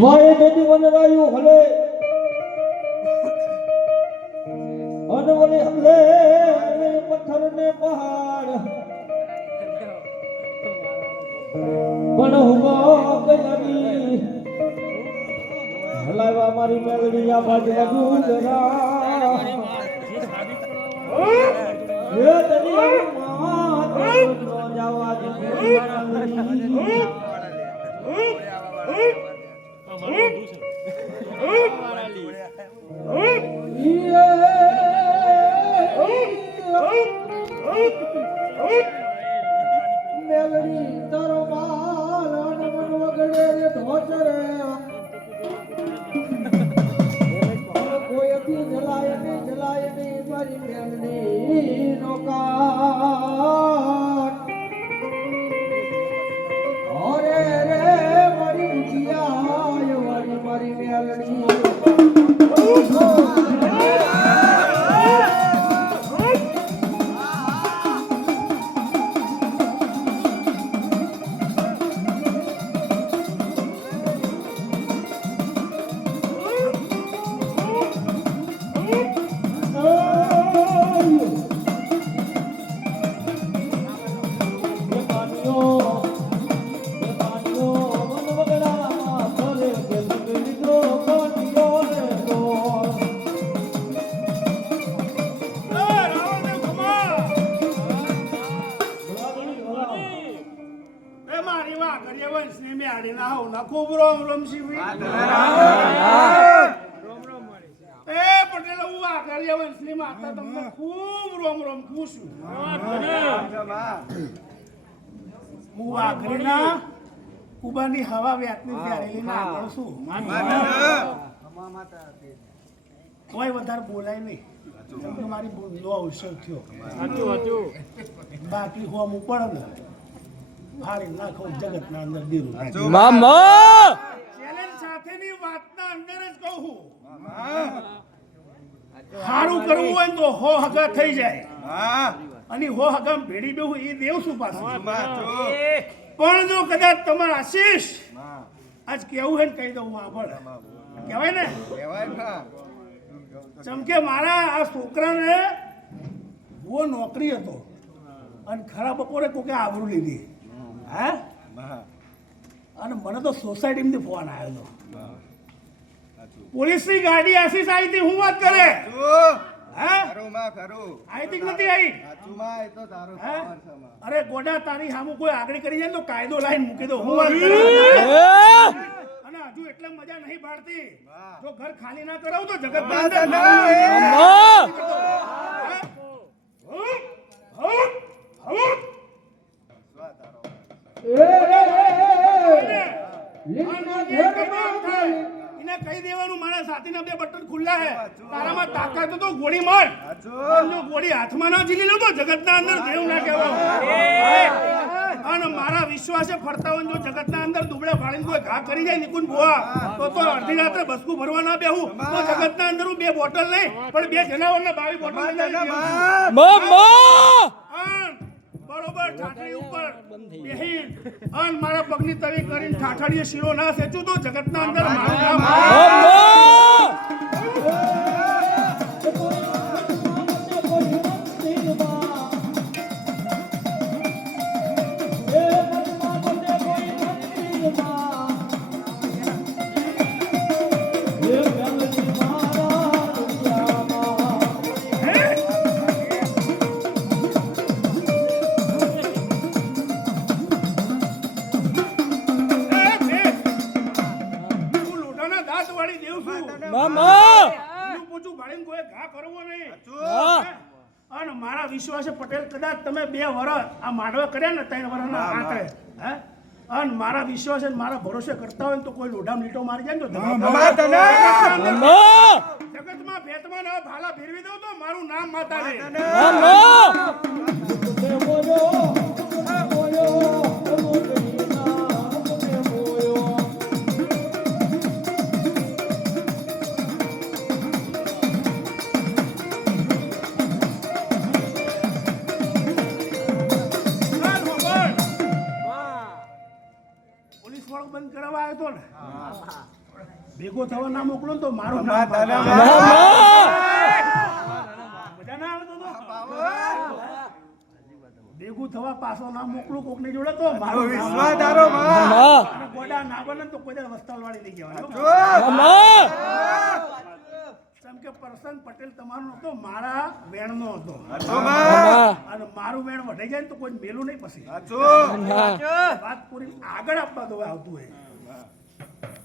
my દેદી વનરાયું હલે અનવલે હલે પથ્થર ને પહાડ પણ હુવા ગયાવી હલાવા મારી મેલડી આ બાજુ ગુજરા એ તરી માત નો જાવા દે મેલડી તારો બાલ અને મન વગડે રે ધોચરે કોઈ જલાય ને મારી મેલડી નો કાટ અરે રે મારી ઉઠિયા મારી મેલડી ખૂબ રોમ રોમ શિવી એ પટેલ હું આ કાર્યવંશ ની માતા તમને ખૂબ રોમ રોમ પૂછું હું આ ઘરના કુબાની હવા વ્યાતની ફેરેલી ના આગળ છું કોઈ વધારે બોલાય નહીં મારી બોલનો અવસર થયો બાકી હોમ ઉપર ને ફાડી નાખો જગતના અંદર દીરું મામા ચેલેન્જ સાથેની વાતના અંદર જ કહું હારું કરવું હોય તો હો હગા થઈ જાય અને હો હગામ ભેડી બેહું એ દેવ શું પાછું પણ જો કદાચ તમારા આશીષ આજ કેવું હે ને કહી દઉં આગળ કહેવાય ને ચમકે મારા આ છોકરાને બહુ નોકરી હતો અને ખરા બપોરે કોકે આબરૂ લીધી હા અને મને તો સોસાયટીમાંથી ફોન આવ્યો હતો પોલીસની ગાડી આશીષ આવી હતી હું વાત કરે નથી આવી અરે ગોડા તારી સામું કોઈ આગળ કરી જાય તો કાયદો લાઈન મૂકી દો હું વાત કરે અને હજુ એટલે મજા નહીં પાડતી જો ઘર ખાલી ના કરાવું તો જગત કહી દેવાનું મારા સાથીના બે બટન ખુલ્લા હે તારામાં તાકાત તો ગોળી માર જો ગોળી હાથમાં ના ઝીલી લો તો જગતના અંદર દેવ ના કહેવાય અને મારા વિશ્વાસે ફરતા હોય જો જગતના અંદર દુબળે ફાડીને કોઈ ઘા કરી જાય નિકુન ભોવા તો અડધી રાત્રે બસકું ભરવા ના બેહું તો જગતના અંદર હું બે બોટલ નહીં પણ બે જનાવરના 22 બોટલ બરોબર ઠાઠડી ઉપર બેહીન અન મારા પગની તવી કરીને ઠાઠડીએ શીરો ના સેચું તો જગતના અંદર મારું નામ મારા વિશ્વાસે પટેલ કદાચ તમે 2 વર્ષ આ માંડવા કર્યા ને 3 વર્ષના આંતરે હે અને મારા વિશ્વાસે મારા ભરોસે કરતા હોય તો કોઈ લોઢામ લીટો મારી જાય ને તો જગતમાં ભેતમાં ના ભાલા ફેરવી દઉં તો મારું નામ માતા રે વાળું બંધ કરાવવા આવ્યો હતો ને ભેગો થવા ના મોકલો ને તો મારું નામ મજા ના આવતો તો ભેગું થવા પાછો ના મોકલું કોક ની જોડે તો મારો વિશ્વાસદારો ગોડા ના બને તો કોઈ વસ્તાલ વાળી નહીં કહેવાય જેમ કે પરસન પટેલ તમારો હતો મારા વેણનો હતો અને મારું વેણ વઢાઈ જાય ને તો કોઈ મેલું નહીં પછી વાત પૂરી આગળ આપવા દો આવતું હોય